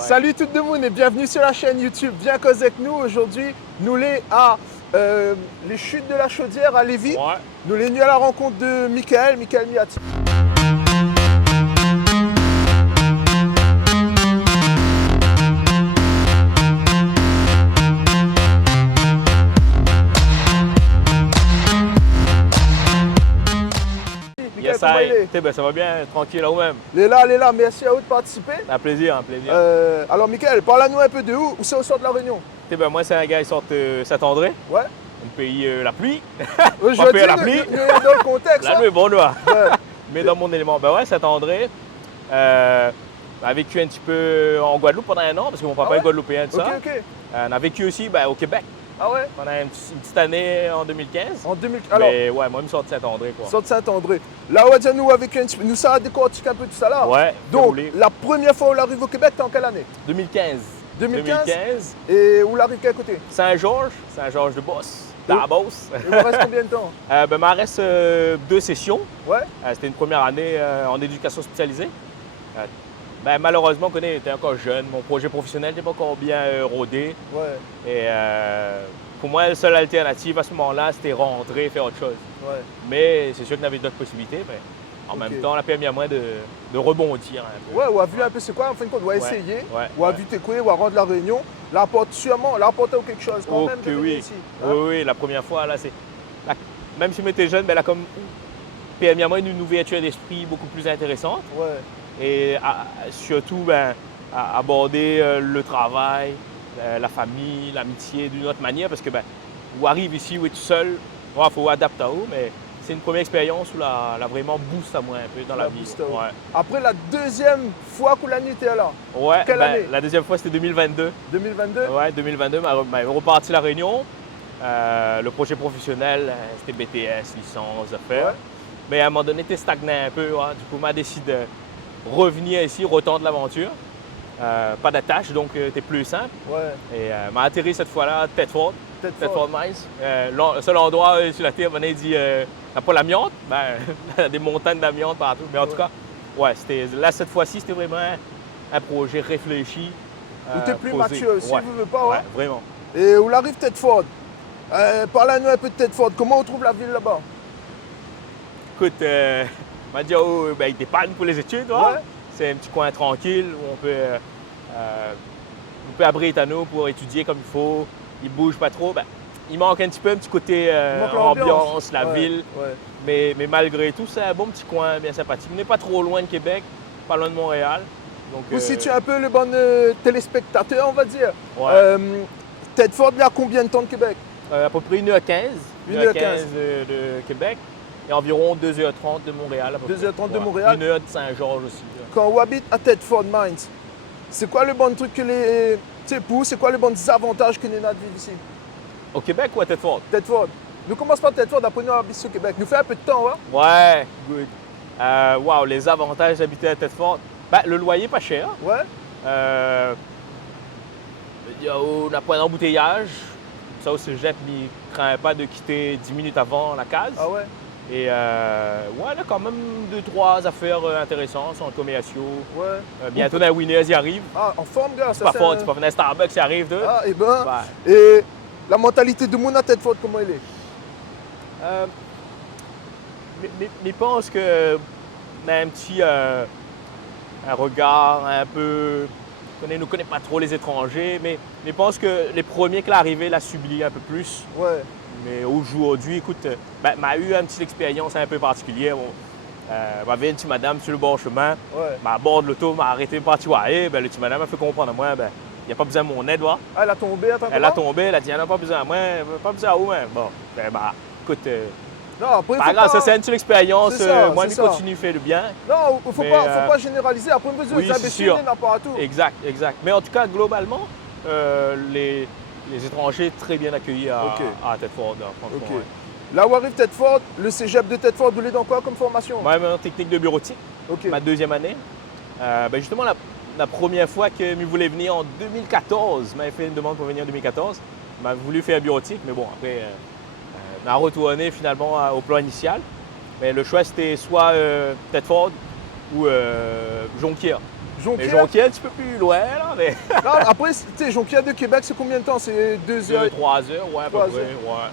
Salut tout le monde et bienvenue sur la chaîne YouTube Viens causer avec nous. Aujourd'hui, nous sommes à les chutes de la Chaudière à Lévis. Ouais. Nous sommes venus à la rencontre de Michael Miati. Yes, ça va bien, tranquille là où même. Il est là, merci à vous de participer. Un plaisir, un plaisir. Alors Michael, parle-nous un peu de où c'est au sort de la Réunion. Moi, c'est un gars qui sort de Saint-André, Ouais. un pays la pluie. Je Pas dis, la pluie. nous sommes dans le contexte. La hein. pluie, bon, doigt. Ouais. Mais dans mon élément, Saint-André. A vécu un petit peu en Guadeloupe pendant un an, parce que mon papa Ah ouais? est guadeloupéen de ça. Ok. On a vécu aussi au Québec Ah ouais. pendant une petite année en 2015. En 2000. Alors, Mais ouais, moi, je me sors de Saint-André, quoi. sort de Saint-André. Là, on va dire nous avec un petit peu. Nous ça a décortiqué un peu tout ça là. Ouais, Donc, déroulé. la première fois où on arrive au Québec, t'es en quelle année? 2015. 2015. Et où l'arrive quel côté? Saint-Georges de Bosse, dans la Beauce. Il vous reste combien de temps? Il me reste 2 sessions. Ouais. C'était une première année en éducation spécialisée. Malheureusement, on était encore jeune. Mon projet professionnel n'était pas encore bien rodé. Ouais. Et pour moi, la seule alternative à ce moment-là, c'était rentrer et faire autre chose. Ouais. Mais c'est sûr qu'il y avait d'autres possibilités. Mais en même temps, on a permis à moi de rebondir un peu. Ouais, ou a vu un peu c'est quoi en fin de compte, ou a essayé, ou a vu tes couilles, ou a rendre la réunion, l'apporte sûrement, l'apporte quelque chose quand même de venir ici. Hein? Oui, la première fois, là, c'est. Même si on était jeune, elle a comme permis à moi une ouverture d'esprit beaucoup plus intéressante. Ouais. Et surtout, aborder le travail, la famille, l'amitié d'une autre manière, parce que on arrive ici, on est tout seul, il faut adapter à eux, mais c'est une première expérience où la vraiment boost à moi un peu dans la vie. Ouais. Après la deuxième fois que la nuit était là, Ouais, quelle année? La deuxième fois, c'était 2022. 2022? Ouais, 2022, m'a reparti la Réunion. Le projet professionnel, c'était BTS, licence, affaires. Ouais. Mais à un moment donné, tu stagnais un peu. Ouais. Du coup, m'a décidé de revenir ici, retenter l'aventure. Pas d'attache, donc tu es plus simple. Ouais. Et m'a atterri cette fois-là à Thetford Mines. Le seul endroit sur la Terre, on a dit, n'a pas l'amiante. Des montagnes d'amiante partout. Mais en tout cas, ouais, là, cette fois-ci, c'était vraiment un projet réfléchi. Où tu es plus posé. mature aussi, Ouais. vous ne pas, ouais. Ouais, vraiment. Et où l'arrive Thetford. Parle-nous un peu de Thetford. Comment on trouve la ville là-bas? Écoute, m'a dit, il dépanne pour les études. Ouais. C'est un petit coin tranquille où on peut abriter à nous pour étudier comme il faut. Il ne bouge pas trop. Il manque un petit côté ambiance, la ville. Ouais. Mais malgré tout, c'est un bon petit coin bien sympathique. On n'est pas trop loin de Québec, pas loin de Montréal. Donc, Vous situez un peu le bon téléspectateur, on va dire. Ouais. Thetford, il y a combien de temps de Québec? À peu près 1h15. 1h15 de Québec et environ 2h30 de Montréal. 2h30 de Montréal. 1h de Saint-Georges aussi. Quand on habite à Thetford Mines, c'est quoi le bon truc que les. Tu sais, pour c'est quoi les bons avantages que nous avons de vivre ici? Au Québec ou à Thetford? Thetford. Nous commençons par Thetford, après nous habitons au Québec. Nous fait un peu de temps, hein? Ouais, good. Wow, les avantages d'habiter à Thetford. Le loyer pas cher. Ouais. On n'a pas d'embouteillage. Ça aussi, je ne crains pas de quitter 10 minutes avant la case. Ah ouais? Et on a quand même 2-3 affaires intéressantes, centres commerciaux. Ouais. Bientôt, dans Winners, y arrive. Ah, en forme, gars. C'est pas fort, tu peux venir à Starbucks, y arrive. Ah, et ben. Ouais. Et la mentalité de mon à Thetford, comment elle est? Mais je pense que on a un petit un regard un peu. On ne connaît pas trop les étrangers, mais je pense que les premiers qui sont arrivés l'ont subi un peu plus. Ouais. Mais aujourd'hui, écoute, m'a eu une petite expérience un peu particulière. M'avait une petite madame sur le bord chemin, Ouais. à bord de l'auto, m'a arrêté par tuer. Le petit madame m'a fait comprendre à moi, il n'y a pas besoin de mon aide. Ah, elle a tombé, attends. Elle a tombé, elle a dit, elle n'a pas besoin de moi, pas besoin de moi. Bon, écoute, Non, après, pas grave, ça c'est une petite expérience. C'est ça, Moi, c'est je ça. continue à faire le bien. Non, il ne faut Mais, pas généraliser. Après, besoin oui, de c'est sûr. n'a pas à tout. Exact. Mais en tout cas, globalement, les étrangers très bien accueillis à Thetford, franchement. Ok. Ouais. Là où arrive Thetford, le cégep de Thetford, vous l'êtes dans quoi comme formation? Moi, en technique de bureautique, Ok. ma deuxième année. Justement, la première fois que je voulais venir en 2014, m'avait fait une demande pour venir en 2014. M'a voulu faire bureautique, mais bon, après, on a retourné finalement au plan initial. Mais le choix, c'était soit Thetford ou Jonquière. Mais Jonquière. Jonquière, un petit peu plus loin, là, mais Non, après, tu sais, Jonquière de Québec, c'est combien de temps? C'est 2 heures. 2-3 heures, ouais, à peu 3 près, heures. ouais.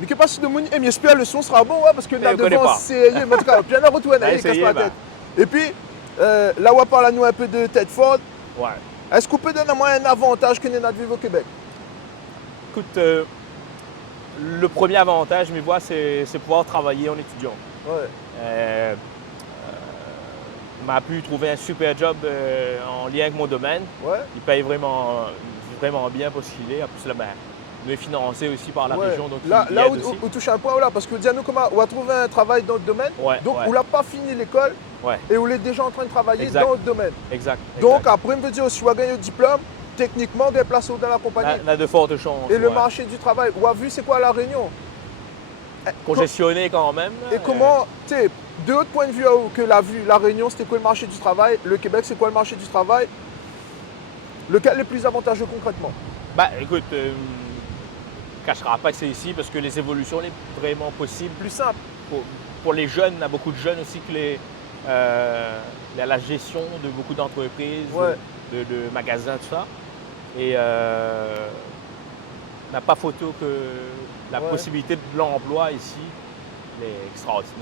Mais que passe de mon. Eh, mais j'espère le son sera bon, ouais, parce que là je connais devant, pas. c'est. Mais en tout cas, bien à retourner, Ben, il casse essayez, pas la ben. tête. Et puis, là, on va parler à nous un peu de Tedford. Ouais. Est-ce qu'on peut donner à moi un avantage que nous avons de vivre au Québec? Écoute, le premier avantage, je vois, c'est pouvoir travailler en étudiant. Ouais. M'a pu trouver un super job en lien avec mon domaine. Ouais. Il paye vraiment bien pour ce qu'il est. En plus, là, ben, on est financé aussi par la Ouais. région. Donc Là, il là aide où, aussi. où touche un point, voilà, parce que dis-nous comment on va trouver un travail dans le domaine. Ouais, Donc, ouais. on n'a pas fini l'école Ouais, et on est déjà en train de travailler Exact. dans le domaine. exact. Donc, après, on veut dire, si on a gagné le diplôme, techniquement, on est placé dans la compagnie. on a de fortes chances. Et le ouais. marché du travail, on a vu c'est quoi à La Réunion. Congestionné quand même. là, Et comment, tu sais, de votre point de vue, que la Réunion, c'était quoi le marché du travail? Le Québec, c'est quoi le marché du travail? Lequel est le plus avantageux concrètement? Ben, écoute, je ne cacherai pas que c'est ici parce que les évolutions sont vraiment possibles. Plus simple. Pour les jeunes, il y a beaucoup de jeunes aussi que la gestion de beaucoup d'entreprises, Ouais. de magasins, tout ça. Et n'a pas photo que la Ouais. possibilité de l'emploi ici est extraordinaire.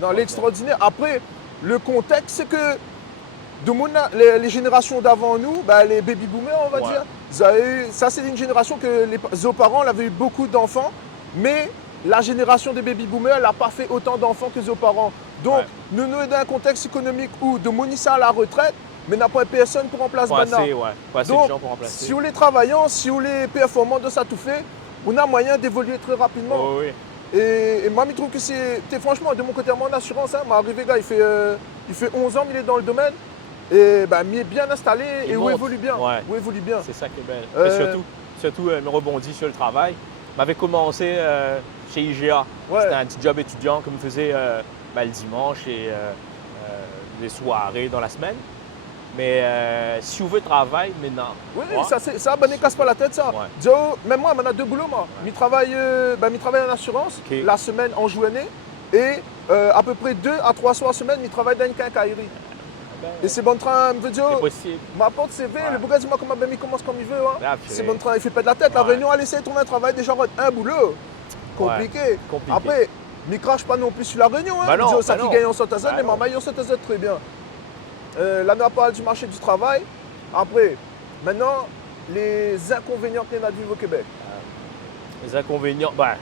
Dans l'extraordinaire. Après, le contexte, c'est que de les générations d'avant nous, bah, les baby boomers, on va Ouais. dire, ils avaient eu- ça c'est une génération que nos parents avaient eu beaucoup d'enfants, mais la génération des baby boomers n'a pas fait autant d'enfants que nos parents. Donc, Ouais. nous sommes dans un contexte économique où de monissa à la retraite, mais n'a pas personne pour remplacer Pas Bana. assez, ouais. Pas assez Donc, de gens pour remplacer. si on est travaillant, si on est performant de ça tout fait, on a moyen d'évoluer très rapidement. Oh, oui. Et moi, je trouve que c'est. Franchement, de mon côté, mon assurance, hein, arrivé, gars, il fait 11 ans, il est dans le domaine. Et bah, il est bien installé Il et où monte. évolue bien. Ouais. Où évolue bien. C'est ça qui est belle. Euh, Mais surtout, me rebondit sur le travail. M'avait commencé chez IGA. Ouais. C'était un petit job étudiant que me faisait le dimanche et les soirées dans la semaine. Mais si on veut travail, maintenant. Oui, ouais, ça ne casse pas la tête, ça. Ouais. Dis, oh, même moi, j'en ai deux boulots, moi. Je travaille en assurance, Ok. la semaine en journée, et à peu près 2 à 3 soirs semaine, je travaille dans une quincaillerie. ben, Et c'est bon train, me dire, c'est possible. m'apporte CV, Ouais. le bouga, dis-moi comment ben, il commence comme il veut. Hein. Ah, C'est bon train, il fait pas de la tête. La Ouais. Réunion a laissé trouver un travail, déjà un boulot. Compliqué. compliqué. Après, ne crache pas non plus sur la Réunion. Hein. Bah non, Je dis, ça bah qui non. gagne en Sotazette, Bah mais non. maman, en Sotazette, très bien. Là, on parle du marché du travail. Après, maintenant, les inconvénients qu'il y a de vivre au Québec. Les inconvénients. Ben,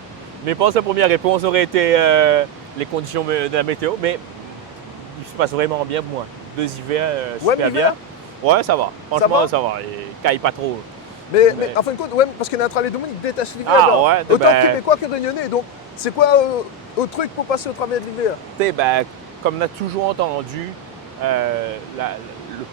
mais je pense que la première réponse aurait été les conditions de la météo, mais il se passe vraiment bien pour moi. 2 hivers Ouais, super l'hiver? bien. Ouais, ça va. Franchement, va? ça va. Il caille pas trop. Mais en fin de compte, ouais, parce qu'il y a un travail de monde, ils détestent l'hiver. Ah, là. ouais, Autant ben- québécois que réunionnais. Donc, c'est quoi au truc pour passer au travail de l'hiver? Tu sais, ben, comme on a toujours entendu, le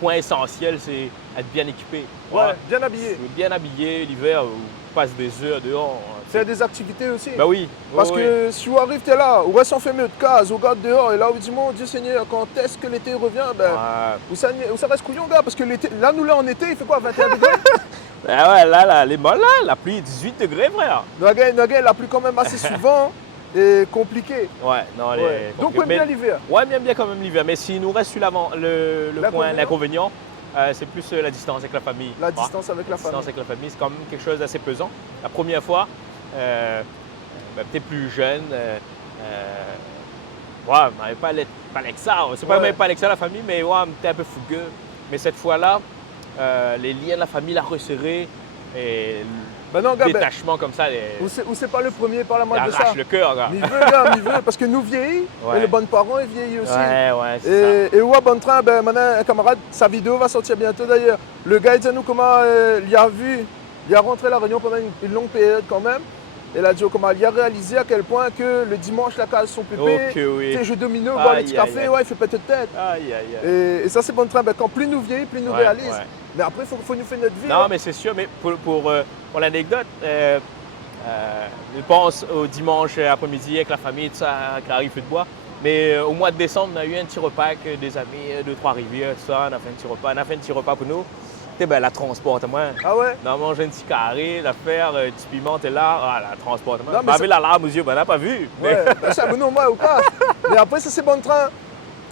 point essentiel, c'est être bien équipé. Ouais, bien habillé. Bien habillé l'hiver, on passe des heures dehors. Faire des activités aussi. Ben oui. Parce oui, que si on arrive, t'es là, on reste enfermé de case, on regarde dehors, et là, on dit, mon Dieu Seigneur, quand est-ce que l'été revient? Ben, oui. où ça reste couillon, gars? Parce que l'été, là, nous, là, en été, il fait quoi? 21 degrés? Ah ouais, là, les molles, là, la pluie, 18 degrés, frère. Nous, la pluie quand même assez souvent et compliqué. Ouais, non, les- Ouais. Donc, on aime bien l'hiver. Ouais, bien quand même l'hiver. Mais s'il nous reste sur le point, L'inconvénient? l'inconvénient, c'est plus la distance avec la famille. La Ouais. distance avec la La distance famille. avec la famille, c'est quand même quelque chose d'assez pesant. La première fois, peut-être plus jeune, ouais, on n'avait pas avec ça. C'est pas Ouais. même pas avec ça la famille, mais ouais, on était un peu fougueux. Mais cette fois-là, les liens de la famille la resserré et Ben non, le gars, ben, détachement comme ça, où c'est pas le premier par la il moindre de ça? arrache le cœur, gars. Mais il veut, gars, il veut, parce que nous vieillis, Ouais. et les bons parents, ils vieillissent aussi. Ouais, c'est ça. Et ouais, bon train, ben maintenant, un camarade, sa vidéo va sortir bientôt d'ailleurs. Le gars, il dit à nous comment il a rentré la Réunion pendant une longue période quand même. Et il a dit comment il a réalisé à quel point que le dimanche, la case son pépé, Ok, oui. tu sais, jeux domino, boire le Aïe, petit aïe, café, aïe. ouais, il fait péter de tête. Aïe, aïe, aïe. Et ça, c'est bon train. Ben, quand plus nous vieillit, plus nous Ouais, réalise. ouais. Mais après, il faut nous faire notre vie. Non, hein. mais c'est sûr, mais pour l'anecdote, je pense au dimanche après-midi avec la famille, tout ça, qui arrive feu de bois. Mais au mois de décembre, on a eu un petit repas avec des amis de Trois-Rivières, tout ça. On a fait un petit repas pour nous. Tu sais, ben, la transporte-moi. Ah ouais? On a mangé un petit carré, l'affaire, du piment, t'es là. Ah, la transporte-moi. Non, On mais avait la larme aux yeux, ben, on n'a pas vu. Ouais, ben ça, ben non, moi, au cas. Mais après, ça, c'est bon train.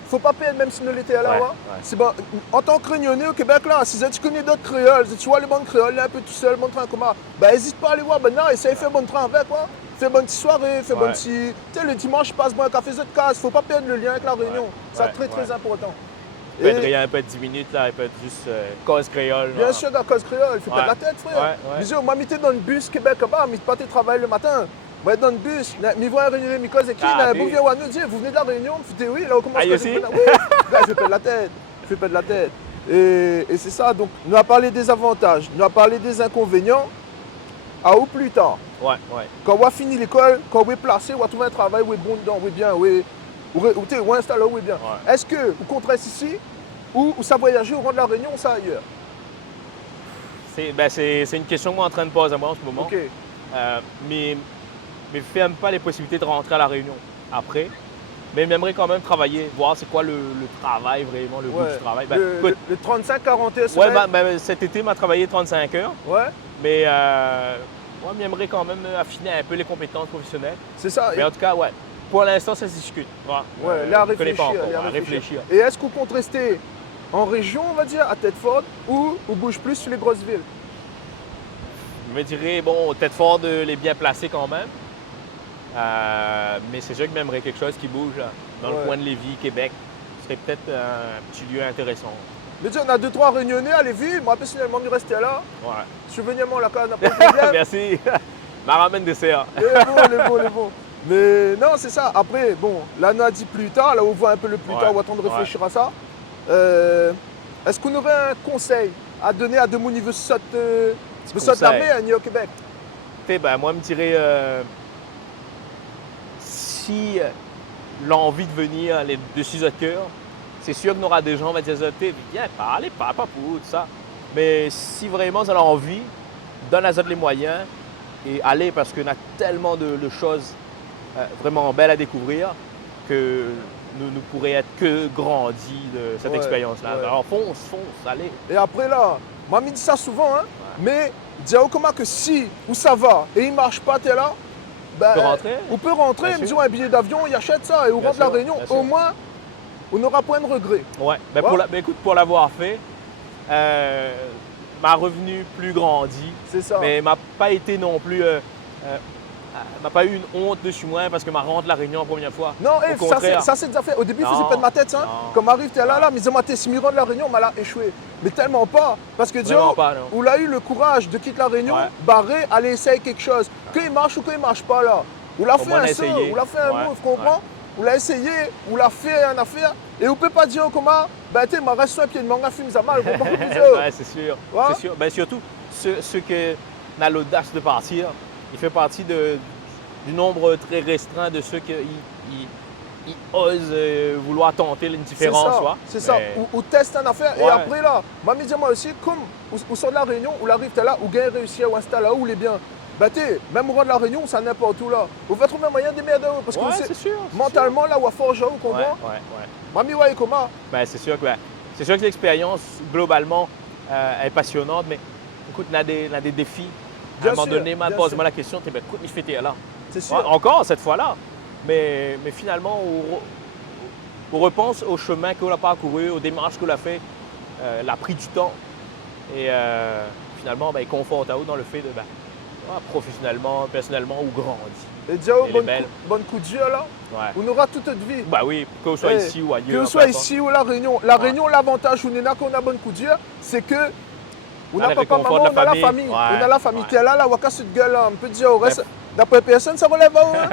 faut pas perdre même si nous l'étions là. Ouais, Ouais. ouais. C'est bon. En tant que réunionnais au Québec, là, si tu connais d'autres créoles, si tu vois les bons créoles, là, un peu tout seul, bon train comment, bah n'hésite pas à aller voir, ben non, essaye de faire bon train avec, quoi. Fais bonne petite soirée, fais bonne Ouais. petite. Tu sais, le dimanche, passe bon un café de casse, faut pas perdre le lien avec la réunion. C'est Ouais, très, très ouais. important. Il peut être Et- rien, il peut être 10 minutes, là, il peut être juste cause créole. Bien genre. sûr, dans la cause créole, il faut pas de la Ouais. tête, frère. Ouais, ouais. Bisous, moi, j'étais dans le bus Québec, là-bas, mais pas travailler le matin. Moi, dans le bus, mais voir réunion, mes causes écrites, Ah, un oui. bon vieux nous dit, vous venez de la réunion, je dis oui, là, on commence Ah, à aussi? Oui, gars, je fais pas de la tête. Je fais pas de la tête. Et c'est ça, donc, nous avons parlé des avantages, nous avons parlé des inconvénients. À où plus tard, Ouais, ouais. quand on a fini l'école, quand on est placé, on a trouvé un travail, on est bon dedans, on est bien, on est installé, on est bien. Ouais. Est-ce que vous comptez ici, ou ça voyager au rang de la Réunion, ou ça ailleurs? C'est une question que moi en train de poser à moi en ce moment. Ok. Mais je ne ferme pas les possibilités de rentrer à la Réunion après. Mais j'aimerais quand même travailler, voir c'est quoi le travail vraiment, le goût Ouais. du travail. Ben, Le écoute, 35-40 heures ouais, semaine. cet été, m'a travaillé 35 heures. Ouais, Mais moi, j'aimerais quand même affiner un peu les compétences professionnelles. c'est ça. Mais en tout cas, ouais, pour l'instant, ça se discute. Ouais, là, à je ne connais pas réfléchir, encore, là, à à réfléchir. Et est-ce qu'on compte rester en région, on va dire, à Thetford, ou on bouge plus sur les grosses villes? Je me dirais, bon, peut-être fort de les bien placer quand même. Mais c'est sûr que j'aimerais quelque chose qui bouge là, dans le Ouais. coin de Lévis, Québec. Ce serait peut-être un petit lieu intéressant. Mais dis, on a 2-3 réunionnais à Lévis. Moi, personnellement, je restais là. Ouais. Souvenez-moi, la case n'a pas de problème. Merci. Ma ramène des CA. Les bons. Mais non, c'est ça. Après, bon, là, on a dit plus tard. Là, on voit un peu le plus Ouais, tard. On va attendre de réfléchir à ça. Est-ce qu'on aurait un conseil à donner à de mon niveau de conseil. l'armée au Québec? Ben, moi, je me dirais, si l'envie de venir les de 6 autres cœurs, c'est sûr qu'on aura des gens qui vont dire, viens, parlez, pas pour tout ça. Mais si vraiment vous avez envie, donne à eux les moyens et allez parce qu'on a tellement de choses vraiment belles à découvrir que nous pourrions être que grandis de cette Ouais, expérience-là. ouais. Alors fonce, allez. Et après là, moi je dis ça souvent, hein, mais dis comment que si où ça va et il marche pas, t'es là, ben, On peut rentrer. on peut rentrer, Bien me sûr. dire un billet d'avion, il achète ça et on Bien rentre la sûr, Réunion. bien sûr. Au moins, on n'aura point de regret. Ouais. Ouais. Écoute, pour l'avoir fait, ma revenu plus grandi. C'est ça. Mais m'a pas été non plus. M'a pas eu une honte dessus moi parce que m'a rentré la Réunion la première fois. Non, Au ça contraire. c'est des affaires. Au début, il Non, faisait pas de ma tête, ça. non. Comme arrive, t'es là, Ouais. là, mais dis-moi, t'es si me rend de la Réunion, m'a là échoué. Mais tellement pas. Parce que Dieu, Vraiment pas, non. on a eu le courage de quitter la Réunion, Ouais. barrer, aller essayer quelque chose. Qu'il marche ou qu'il marche pas là. On l'a Au fait moins, on un a saut, essayé. on l'a fait un Ouais, move, comprends? On l'a essayé, on l'a fait une affaire. Et on peut pas dire comment, ben tu sais, m'a resté un pied de manga film ça mal, on beaucoup plus. Ouais, c'est sûr. Ouais. C'est sûr. Ben, surtout, ceux qui ont l'audace de partir, il fait partie du nombre très restreint de ceux qui ils osent vouloir tenter une différence. C'est ça. Ou teste une affaire. Et Ouais. après là, moi aussi, comme on sort de la Réunion, on arrive là, ou gagne réussi à installer là où il est bien. Bah t'es, même au rang de la Réunion, c'est n'importe où là. On va trouver un moyen de merder parce que Ouais, on sait, c'est sûr. c'est mentalement là, on va forger, on sûr. comprend. Ouais. Mami, ouais, comment? Ben, c'est sûr que l'expérience, globalement, est passionnante, mais écoute, on a des défis. Bien à un moment sûr, donné, bien pose-moi sûr. la question, ben, écoute, je fais là. C'est sûr. Ouais, encore cette fois-là. Mais finalement, on repense au chemin qu'on a parcouru, aux démarches qu'on a fait, l'a pris du temps. Et finalement, ben, il conforte à vous dans le fait de professionnellement, personnellement, ou grandit. Et Diao, Elle est belle. bonne coup de Dieu là. Ouais. On aura toute notre vie. Bah oui, que ce soit Eh, ici ou ailleurs. Que ce soit peu importe. ici ou la Réunion. La Réunion, l'avantage où on est là, qu'on a bonne coup de Dieu, c'est que on On n'a a le papa, réconfort maman, de on a la la famille. famille. Ouais, On a la famille. ouais. T'es là, là, on va casser de gueule là. On peut dire, au reste, d'après personne, ça relève à où, hein.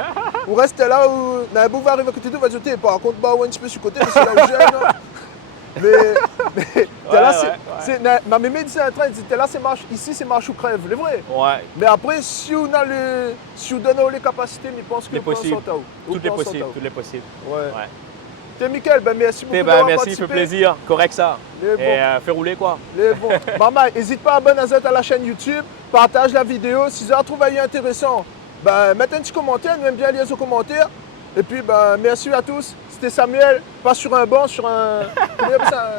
Ou reste là où, on beau arriver à côté de vous, va dire, t'es par contre, bah, ouais, un petit peu sur le côté, mais c'est là où j'aime. hein. Mais t'es là, ma mémé disait un train, elle dit, t'es là, c'est marche, ici, c'est marche ou crève, c'est vrai. Ouais, Mais après, si on donne les capacités, mais je pense que tout est possible. Tout Tout est possible. Ouais. Ouais. T'es Mickaël, ben merci beaucoup Ben, d'avoir merci, participé. fait plaisir. Correct ça. Les bons. Et fais rouler quoi. Les bons. Maman, n'hésite pas à abonner à la chaîne YouTube, partage la vidéo. Si vous avez trouvé intéressant, ben, mettez un petit commentaire, nous aimons bien lire vos commentaires. Et puis, ben, merci à tous. C'était Samuel, pas sur un banc, sur un, comment on appelle ça,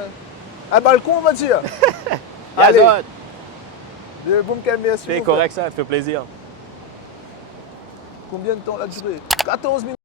un balcon, on va dire. Allez, Yazot, les bons, Mickaël, merci. c'est beaucoup. correct ça, ça fait plaisir. Combien de temps la durée? 14 minutes.